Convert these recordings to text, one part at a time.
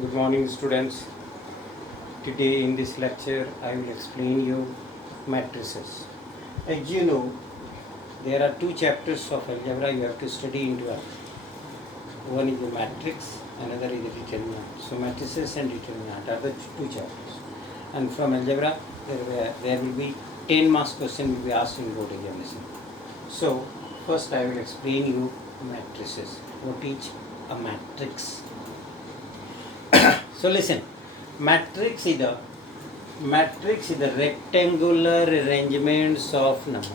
Good morning, students. Today in this lecture I will explain you matrices. As you know, there are two chapters of algebra you have to study into one. One is the matrix, another is the determinant. So matrices and determinant are the two chapters. And from algebra there will be 10 marks question will be asked in board examination. So first I will explain you matrices. What is a matrix? So listen, matrix is the rectangular arrangements of number.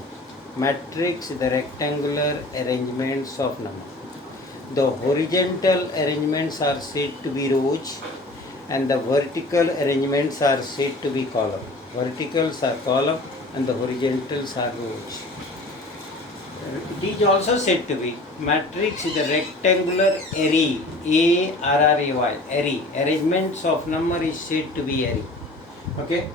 Matrix is the rectangular arrangements of number. The horizontal arrangements are said to be rows and the vertical arrangements are said to be column. Verticals are column and the horizontals are rows. It is also said to be matrix is the rectangular array, A-R-R-A-Y, array. Arrangements of number is said to be array. Okay.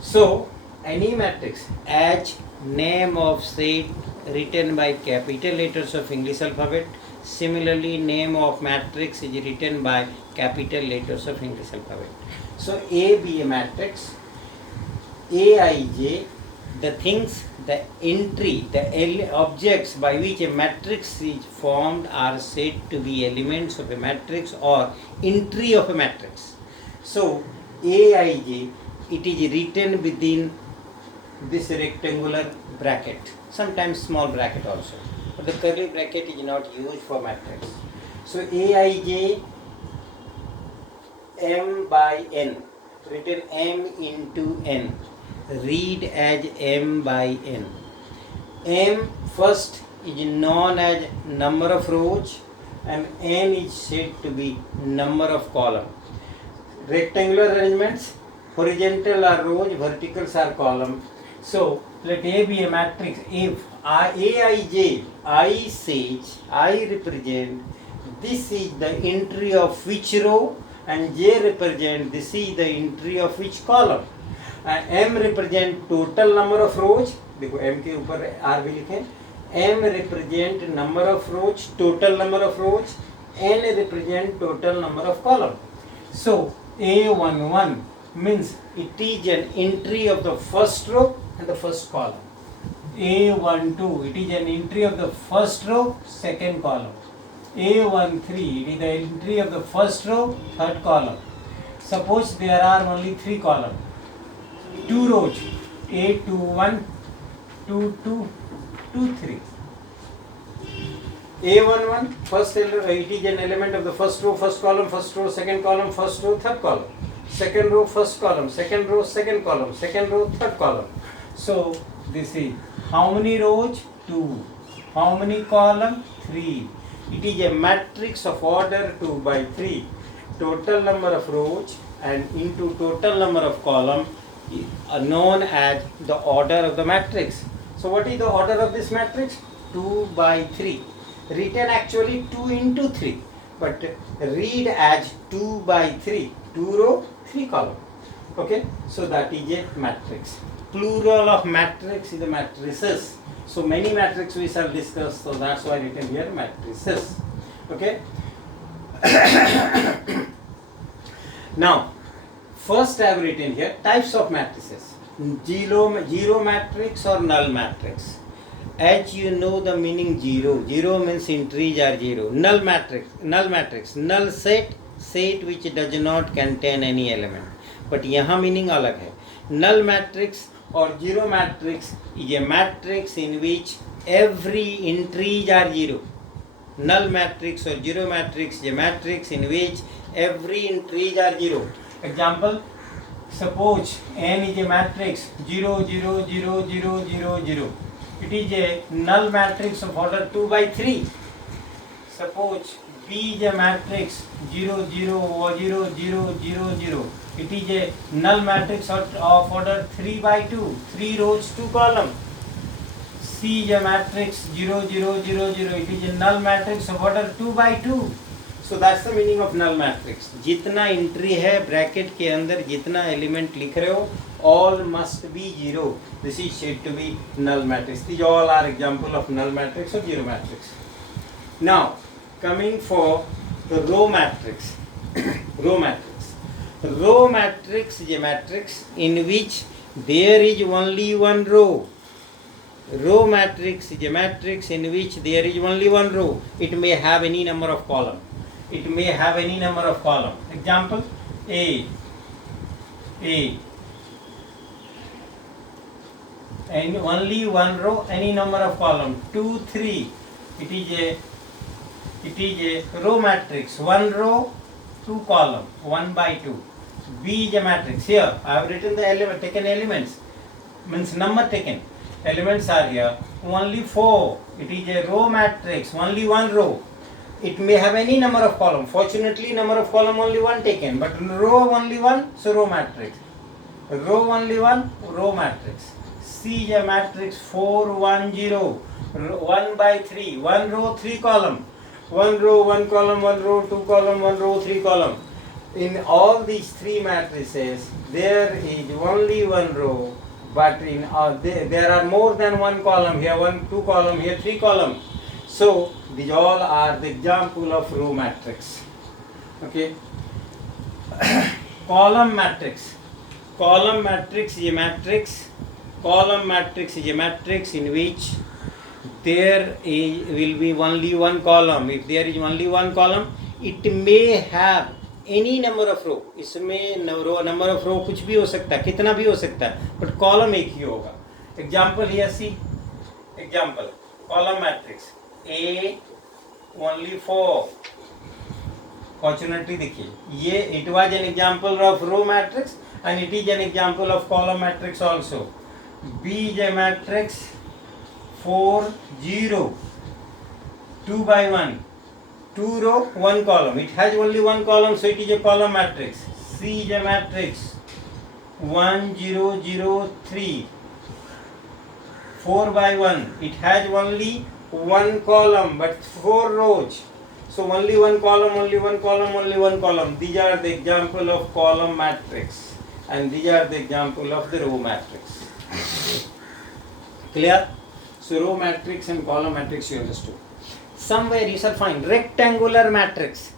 So any matrix as name of set written by capital letters of English alphabet. Similarly, name of matrix is written by capital letters of English alphabet. So A be a matrix, Aij, the things, the entry, the objects by which a matrix is formed are said to be elements of a matrix or entry of a matrix. So Aij, it is written within this rectangular bracket, sometimes small bracket also, but the curly bracket is not used for matrix. So Aij m by n, written m into n, read as m by n. M first is known as number of rows and n is said to be number of column. Rectangular arrangements, horizontal are rows, verticals are column. So let A be a matrix. If Aij, I says, I represent, this is the entry of which row, and J represent, this is the entry of which column. M represent total number of rows, देखो M के ऊपर R भी लिखें. M represent number of rows, total number of rows. N represent total number of column. So A11 means it is an entry of the first row and the first column. A12, it is an entry of the first row, second column. A13, it is the entry of the first row, third column. Suppose there are only three columns, two rows, A21, 22, 23. A11, first it is an element of the first row, first column, first row, second column, first row, third column. Second row, first column, second row, second column, second row, third column. So this is how many rows? 2. How many columns? 3. It is a matrix of order 2 by 3. Total number of rows and into total number of columns are known as the order of the matrix. So what is the order of this matrix? 2 by 3. Written actually 2 into 3, but read as 2 by 3. 2 row, 3 column. Okay, so that is a matrix. Plural of matrix is the matrices. So many matrices we shall discuss, so that's why written here matrices. Okay. Now, first I have written here types of matrices. Zero matrix or null matrix. As you know the meaning zero. Zero means entries are zero. Null matrix. Null set which does not contain any element. But यहाँ meaning अलग है. Null matrix or zero matrix is a matrix in which every entries are zero. Null matrix or zero matrix is a matrix in which every entries are zero. Example, suppose n is a matrix 0, 0, 0, 0, 0, 0. It is a null matrix of order 2 by 3. Suppose B is a matrix 0, 0, 0, 0, 0, 0. It is a null matrix of order 3 by 2. 3 rows, 2 columns. C is a matrix 0, 0, 0, 0. It is a null matrix of order 2 by 2. So that's the meaning of null matrix. जितना entry है bracket के अंदर जितना element लिख रहे हो, all must be zero. This is said to be null matrix. These all are example of null matrix or zero matrix. Now coming for the row matrix. Row matrix. Row matrix is a matrix in which there is only one row. Row matrix is a matrix in which there is only one row. It may have any number of column. It may have any number of column. Example, A, and only one row, any number of column. 2, 3. It is a row matrix. One row, two column, 1 by 2. B is a matrix. Here I have written the element, taken elements, means number taken. Elements are here. Only 4. It is a row matrix. Only one row. It may have any number of column. Fortunately, number of column only one taken, but row only one, so row matrix. Row only one, row matrix. C is a matrix 4, 1, 0. 1 by 3. One row, three column. One row, one column, one row, two column, one row, three column. In all these three matrices, there is only one row, but in there are more than one column here, one, two column here, three column. So these all are the example of row matrix. Okay. Column matrix. Column matrix is a matrix. Column matrix is a matrix in which there will be only one column. If there is only one column, it may have any number of row. इसमें number of row कुछ भी हो सकता है, कितना भी हो सकता है, but column एक ही होगा. Example here see. Example, column matrix A only 4. Fortunately देखिए, ये it was an example of row matrix and it is an example of column matrix also. B is a matrix 4, 0, 2 by 1, 2 row, 1 column. It has only one column, so it is a column matrix. C is a matrix 1, 0, 0, 3, 4 by 1. It has only one column but 4 rows. So only one column, only one column, only one column. These are the example of column matrix and these are the example of the row matrix. Clear? So row matrix and column matrix you understood. Somewhere you shall find rectangular matrix.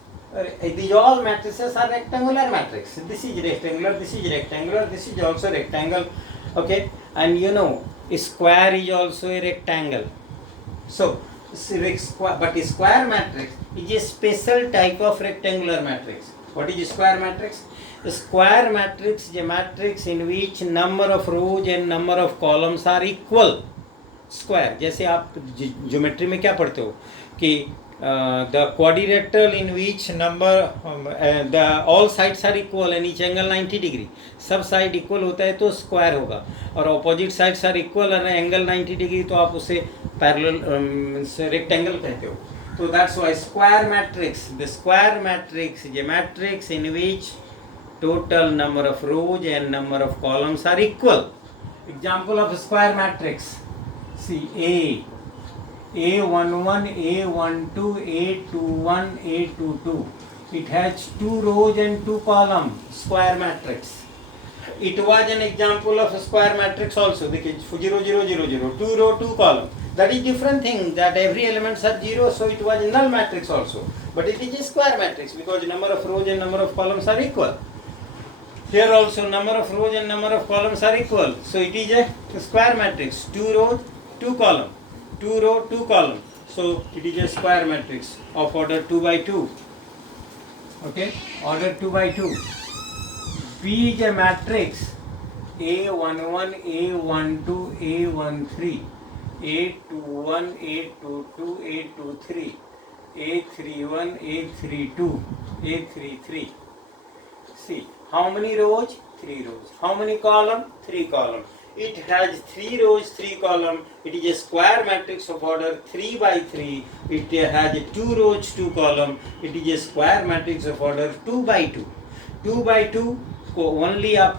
These all matrices are rectangular matrix. This is rectangular, this is rectangular, this is also rectangle. Okay, and you know square is also a rectangle. So but square matrix is a special type of rectangular matrix. What is square matrix? The square matrix is a matrix in which number of rows and number of columns are equal. Square, जैसे आप geometry में क्या पढ़ते हो कि the quadrilateral in which number the all sides are equal and each angle 90 degree. सब side equal होता है तो स्क्वायर होगा और ऑपोजिट साइड्स आर इक्वल और एंगल 90 डिग्री तो आप उसे पैरेलल रेक्टेंगल कहते हो. So that's why square matrix. The square matrix is a matrix in which total number of rows and number of columns are equal. Example of square matrix. See A11, A12, A21, A22. It has 2 rows and 2 columns. Square matrix. It was an example of a square matrix also. 0, 0, 0, 0. 2 row, 2 column. That is different thing. That every element are 0, so it was a null matrix also. But it is a square matrix because number of rows and number of columns are equal. Here also number of rows and number of columns are equal. So it is a square matrix. 2 rows, 2 column. 2 row, 2 column. So it is a square matrix of order 2 by 2. Okay, order 2 by 2. B is a matrix A11, A12, A13, A21, A22, A23, A31, A32, A33. See, how many rows? 3 rows. How many column? 3 column. It has 3 rows, 3 column. It is a square matrix of order 3 by 3. It has 2 rows, 2 column. It is a square matrix of order 2 by 2. 2 by 2 को only आप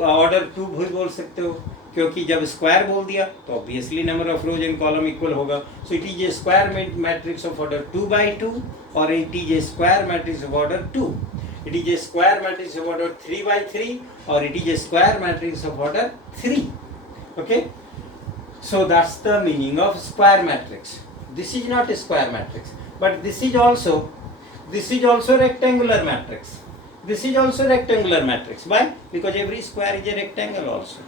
order 2 भी बोल सकते हो क्योंकि जब square बोल दिया तो obviously number of rows and column equal होगा. So it is a square matrix of order 2 by 2 और it is a square matrix of order 2. It is a square matrix of order 3 by 3 or it is a square matrix of order 3. Okay, so that's the meaning of square matrix. This is not a square matrix, but this is also This is also rectangular matrix. This is also rectangular matrix. Why? Because every square is a rectangle also.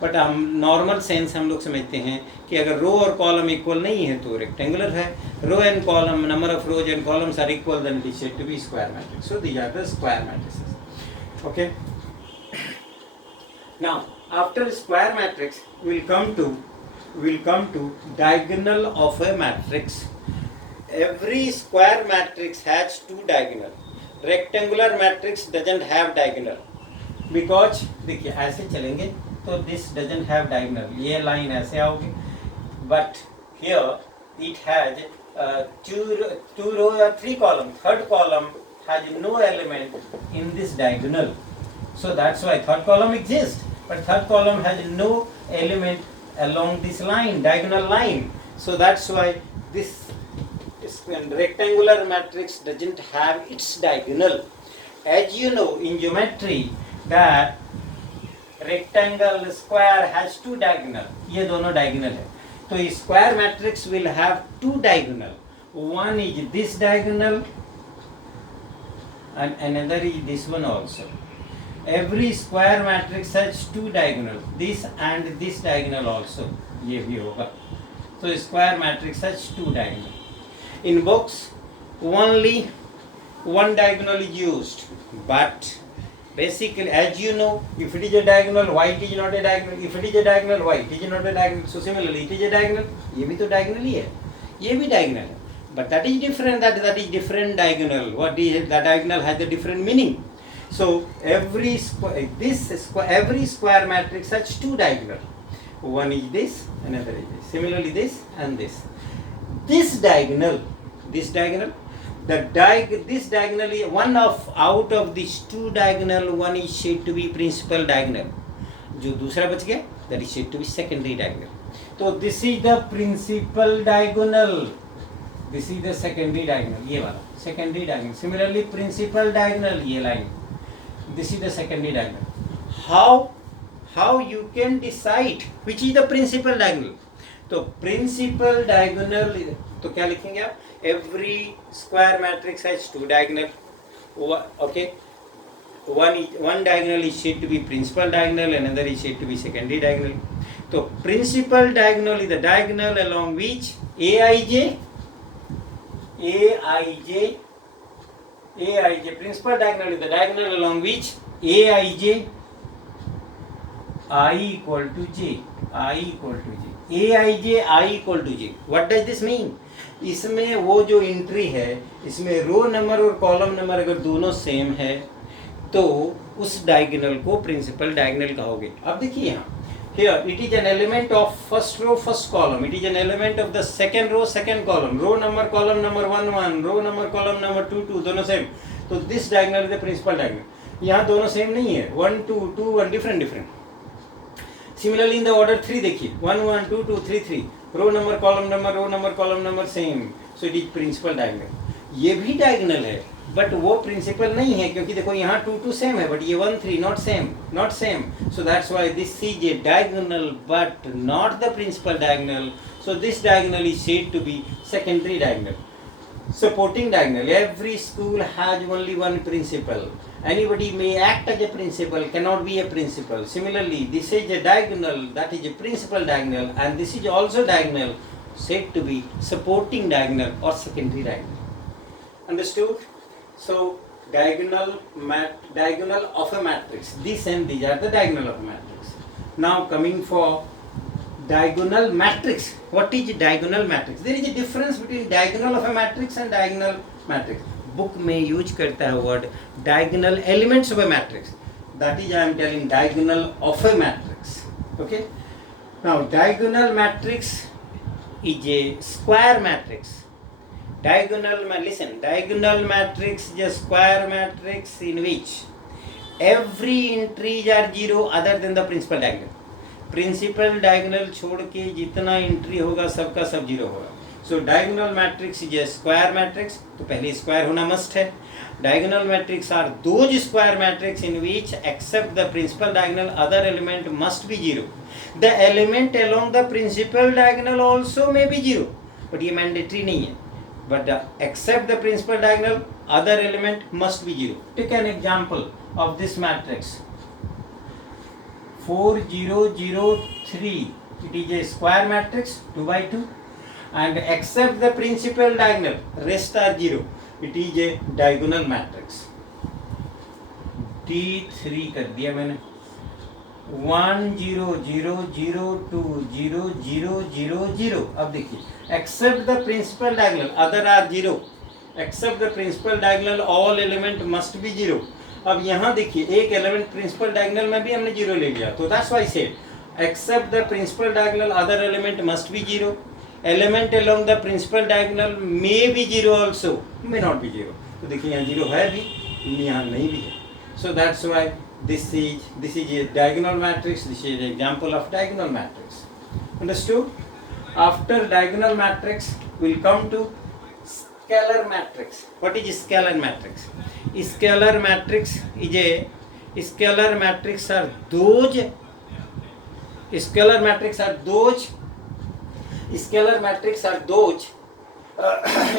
But हम normal sense हम लोग समझते हैं कि अगर रो और column equal नहीं है तो रेक्टेंगुलर है. Row and column, number of rows and columns are equal, then it is said to be square matrix. So these are the square matrices. Okay, now after square matrix we'll come to diagonal of a matrix. Every square matrix has two diagonal. Rectangular matrix doesn't have diagonal because देखिए ऐसे चलेंगे तो this doesn't have diagonal. ये line ऐसे आओगी, but here it has two row or three column. Third column has no element in this diagonal, so that's why third column exists, but third column has no element along this line, diagonal line. So that's why this rectangular matrix doesn't have its diagonal. As you know in geometry that rectangle square has two diagonal. ये दोनों diagonal है. तो square matrix will have two diagonal. One is this diagonal and another is this one also. Every square matrix has two diagonal. This and this diagonal also. ये भी होगा. So square matrix has two diagonal. In books only one diagonal is used, but basically, as you know, if it is a diagonal, why it is not a diagonal? If it is a diagonal, why it is not a diagonal? So similarly, it is a diagonal. ये भी तो diagonal ही है, ये भी diagonal है. But that is different. That is different diagonal. What is that diagonal has a different meaning. So every square matrix has two diagonal. One is this, another is this. Similarly, this and this. This diagonal. This diagonal is one of out of these two diagonal, one is said to be principal diagonal. जो दूसरा बच गया, that is said to be secondary diagonal. तो this is the principal diagonal. This is the secondary diagonal. ये वाला secondary diagonal. Similarly, principal diagonal ये line. This is the secondary diagonal. How you can decide which is the principal diagonal? तो principal diagonal तो क्या लिखेंगे आप? Every square matrix has two diagonal. Okay, one diagonal is said to be principal diagonal, another is said to be secondary diagonal. So principal diagonal is the diagonal along which aij principal diagonal is the diagonal along which aij I equal to j. aij I equal to j. What does this mean? इसमें वो जो entry है, इसमें रो number और column number अगर दोनों same है तो उस डायगोनल को प्रिंसिपल डायगोनल कहोगे. अब देखिए यहाँ, here it is an element of first row first column, it is an element of the second row second column, row number column number 1 1, row number column number 2 2, दोनों same. तो this diagonal is the principal diagonal. यहाँ दोनों same नहीं है, 1 2 2 1 different. Similarly in the order 3 देखिए, 1 1 2 2 3 3, row number column number same, so it is principal diagonal. ये भी diagonal है, but वो principal नहीं है क्योंकि देखो यहाँ 2 2 same है, but ये 1 3 not same. So that's why this is a diagonal but not the principal diagonal. So this diagonal is said to be secondary diagonal. Supporting diagonal. Every school has only one principal. Anybody may act as a principal, cannot be a principal. Similarly, this is a diagonal, that is a principal diagonal, and this is also diagonal, said to be supporting diagonal or secondary diagonal. Understood? So, diagonal of a matrix. These and these are the diagonal of a matrix. Now, coming for diagonal matrix. What is diagonal matrix? There is a difference between diagonal of a matrix and diagonal matrix. Book में use करता है word diagonal elements of a matrix. That is I am telling diagonal of a matrix. Okay. Now diagonal matrix is a square matrix. Diagonal matrix is a square matrix in which every entries are zero other than the principal diagonal. Principal diagonal छोड़ के जितना entry होगा सबका सब zero होगा. So diagonal matrix is a square matrix. तो पहले square होना मस्ट है. Diagonal matrix are those square matrix in which except the principal diagonal other element must be zero. The element along the principal diagonal also may be zero, but ये mandatory नहीं है. But except the principal diagonal other element must be 0. Take an example of this matrix. 4 0 0 3. It is a square matrix 2 by 2, and except the principal diagonal, rest are 0. It is a diagonal matrix. T3 कर दिया मैंने. 1 0 0 0 2 0 0 0 0. अब देखिए, except the principal diagonal, other are 0. Except the principal diagonal, all element must be 0. अब यहाँ देखिए, एक element principal diagonal में भी हमने 0 ले लिया, तो that's why said except the principal diagonal other element must be 0. Element along the principal diagonal may be 0 also, may not be 0. तो देखिए यहाँ 0 है भी, यहाँ नहीं भी है. So that's why this is a diagonal matrix. This is an example of diagonal matrix. Understood? After diagonal matrix, we'll come to scalar matrix. What is scalar matrix? Scalar matrix is a scalar matrix are those scalar matrix are those scalar matrix are those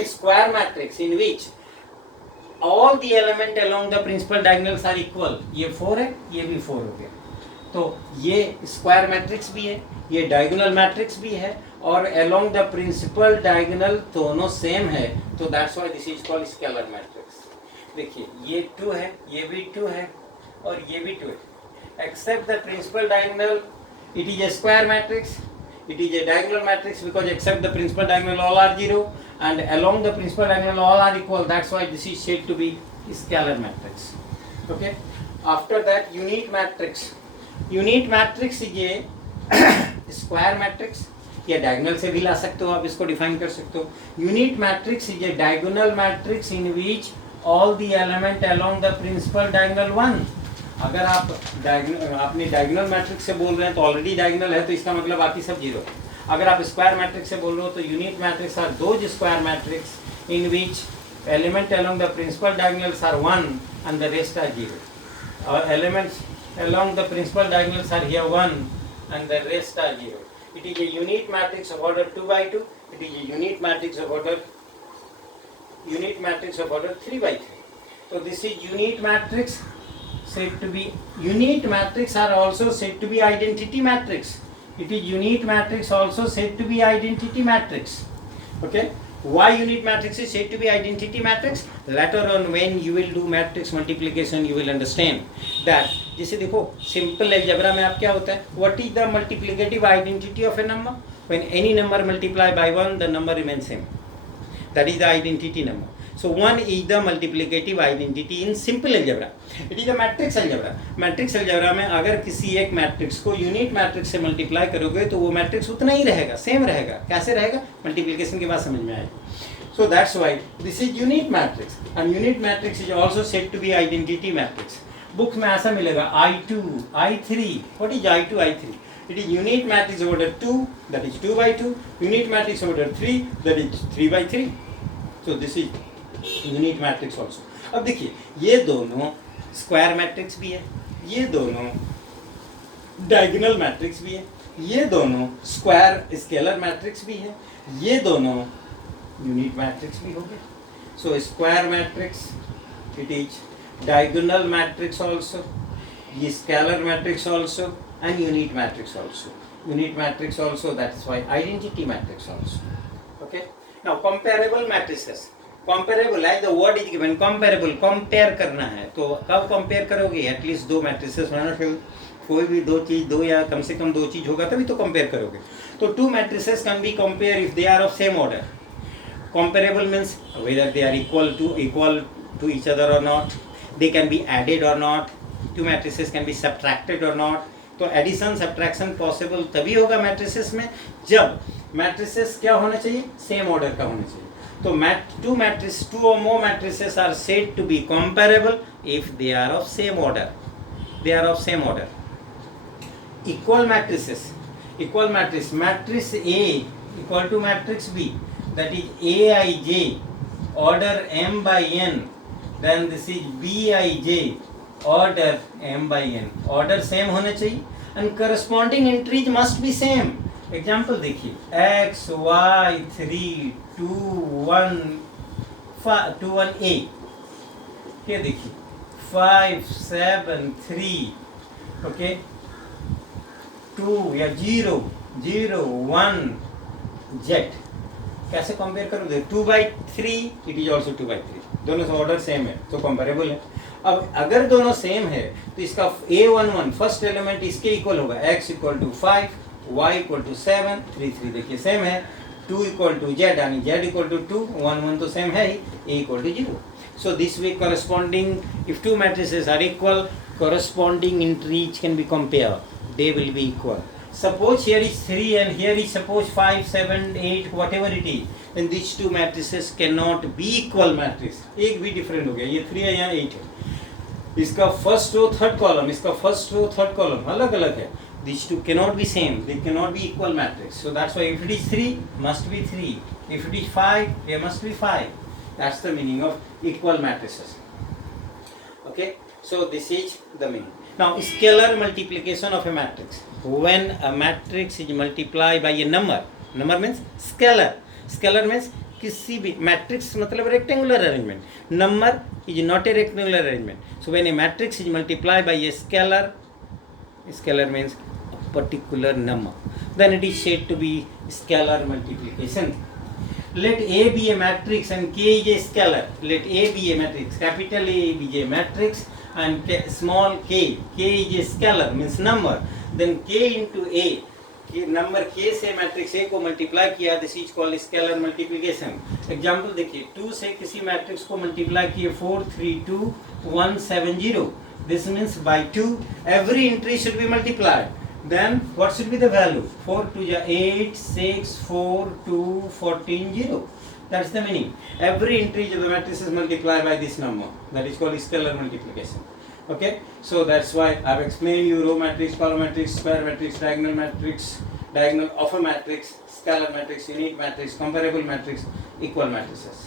square matrix in which all the element along the principal diagonals are equal. ये 4 है, ये भी 4 हो गया. तो ये square matrix भी है, ये डायगोनल मैट्रिक्स भी है, और along the principal diagonal दोनों सेम है. तो that's why this is called scalar matrix. देखिए, ये 2 है, ये भी 2 है, और ये भी 2 है. Except the principal diagonal, it is a square matrix. It is a diagonal matrix because except the principal diagonal all are 0, and along the principal diagonal all are equal. That's why this is said to be scalar matrix. Okay. After that, unit matrix. Unit matrix is a square matrix. या diagonal से भी ला सकते हो, आप इसको define कर सकते हो. Unit matrix is a diagonal matrix in which all the element along the principal diagonal 1. अगर आप अपने डायगोनल मैट्रिक्स से बोल रहे हैं तो ऑलरेडी डायगोनल है, तो इसका मतलब बाकी सब 0 है. अगर आप स्क्वायर मैट्रिक्स से बोल रहे हो तो unit matrix are those square matrix in which element along the principal diagonals are 1 and the rest are 0. और elements along the principal diagonals are here 1 and the rest are 0. It is a unit matrix of order 2 by 2. It is a unit matrix of order 3 by 3. So this is unit matrix said to be unit matrix are also said to be identity matrix. It is unit matrix also said to be identity matrix. Okay, why unit matrix is said to be identity matrix? Later on when you will do matrix multiplication you will understand that. जैसे देखो simple algebra में आप क्या होता है, what is the multiplicative identity of a number? When any number multiply by 1 the number remains same. That is the identity number. So 1 is the multiplicative identity in simple algebra. It is the matrix algebra. Matrix algebra में अगर किसी एक matrix को unit matrix से multiply करोगे तो वो matrix उतना ही रहेगा, सेम रहेगा. कैसे रहेगा? मल्टीप्लिकेशन के बाद समझ में आएगा. So that's why this is unit matrix, and unit matrix is also said to be identity matrix. Books में ऐसा मिलेगा I2, I3. What is I2, I3? It is unit matrix of order 2, that is 2 by 2. Unit matrix of order 3, that is 3 by 3. So this is unit matrix also. अब देखिए, ये दोनों square matrix भी है, ये दोनों डायगोनल मैट्रिक्स भी है, ये दोनों स्क्वायर स्केलर मैट्रिक्स भी है, ये दोनों यूनिट मैट्रिक्स भी हो गए. So square matrix it is diagonal matrix also, ये scalar matrix also, and unit matrix also. Unit matrix also, that's why identity matrix also. Okay, now comparable matrices. Comparable है, the word is given comparable, compare करना है. तो कब compare करोगे? At least 2 matrices होना चाहिए. कोई भी 2 चीज, 2 या कम से कम 2 चीज होगा तभी तो कंपेयर करोगे. तो 2 matrices can be compare if they are of same order. Comparable means whether they are equal to each other or not, they can be added or not, 2 matrices can be subtracted or not. तो addition subtraction possible तभी होगा matrices में जब matrices क्या होना चाहिए? Same order का होना चाहिए. तो 2 or more matrices are said to be comparable if they are of same order. They are of same order. Equal matrices. Equal matrix. Matrix A equal to matrix B. That is Aij order m by n. Then this is Bij order m by n. Order same होना चाहिए and corresponding entries must be same. Example देखिए, x y 3 2 1 a. ये देखिए 5 7 3 okay 2 या 0 0 1 Z कैसे compare करोगे 2/3 it is also 2/3 दोनों से ऑर्डर सेम है तो कंपेरेबल है। अब अगर दोनों सेम है तो इसका A11 फर्स्ट एलिमेंट इसके इक्वल होगा x equal to 5 y equal to 7 3 3 देखिए सेम है 2 इक्वल टू z यानी z इक्वल टू 2 1 1 तो सेम है ही a equal to 0 so this way corresponding if two matrices are equal corresponding entries can be compared they will be equal suppose here is 3 and here is suppose 5 7 8 whatever it is then these two matrices cannot be equal matrix एक भी different हो गया ये 3 है यहाँ 8 है इसका first row third column इसका फर्स्ट रो थर्ड कॉलम अलग अलग है these two cannot be same they cannot be equal matrix so that's why if it is 3 must be 3 if it is 5 there must be 5 that's the meaning of equal matrices okay so this is the meaning now scalar multiplication of a matrix when a matrix is multiplied by a number means scalar means किसी भी matrix मतलब rectangular arrangement number is not a rectangular arrangement so when A matrix is multiply by A scalar means a particular number then it is said to be scalar multiplication let A be a matrix and K is a scalar let A be a matrix capital A be a matrix and small k is a scalar means number then K into A number k से matrix A को multiply किया this is called scalar multiplication example देखिए 2 से किसी matrix को multiply किए 4 3 2 1 7 0 this means by 2 every entry should be multiplied then what should be the value 4 2 is 8 6 4 2 14 0 that's the meaning every entry of the matrix is multiplied by this number that is called scalar multiplication okay so that's why I've explained you row matrix column matrix square matrix diagonal of a matrix scalar matrix unique matrix comparable matrix equal matrices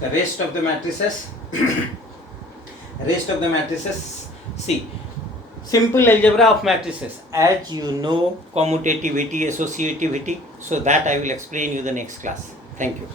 the rest of the matrices see simple algebra of matrices as you know commutativity associativity so that I will explain you the next class thank you